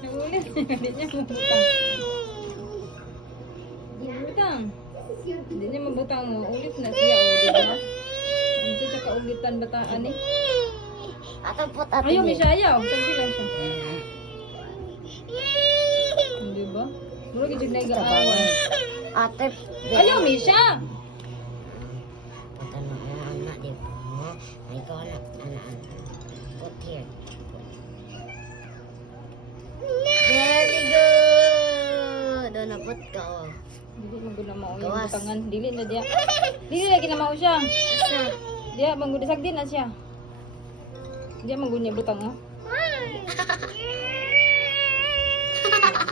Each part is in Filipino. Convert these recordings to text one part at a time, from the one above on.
Naulit. Hindi niya mabutang. Mabutang. Hindi niya mabutang mo. Ulit na siya. Diba? Hindi siya kaulitan bataan eh. Atapot ate. Ayaw, may siya ayaw. Sagdi lang siya. Hindi ba? Muro gid na gaawan. Ate. Ayaw, may siya. Patanong mo anak di ba? Ay ko anak. Put here. Very good. Doon napot ka oh. Dili man gud na mao yung Gawas. butangan. Dili na diya. Dili lagi na mao siya. Asa? Diya manggod sagdi na siya. Diya manggod niya butang oh.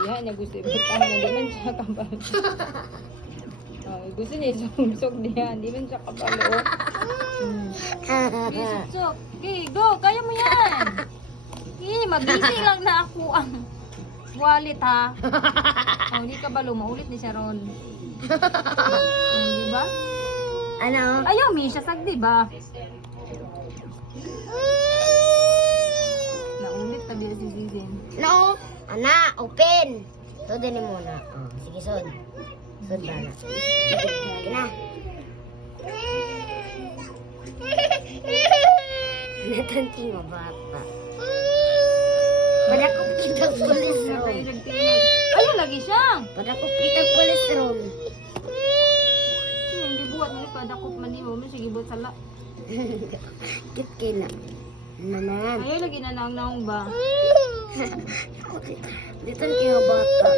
Diya niya gusto ibutang na di man siya kapal. Oh, gusto niya isog diya, di man siya kapal oh. Isog. Okay, go, kaya mo yan. Mabisi lang na ako ang wallet ha. Oh, hindi ka ba lumaulit ni Sharon? Di ba? Ano? Ayaw, Misha, sagdi ba? Naulit pa din si Zizin. No. Ana, open. Todo ni muna. Oh, sige sod. Sod ba na? Sige na. Natanti mo bata. Pada ko kitang kolesterol. Ayaw, lagi siya. Pada ko kitang kolesterol. Hindi buhat na pa. Dakot man ni mo. Sige, buhat sala. Kit kina. Naman. Ayaw, lagi na naong ba? Dito kayo bata.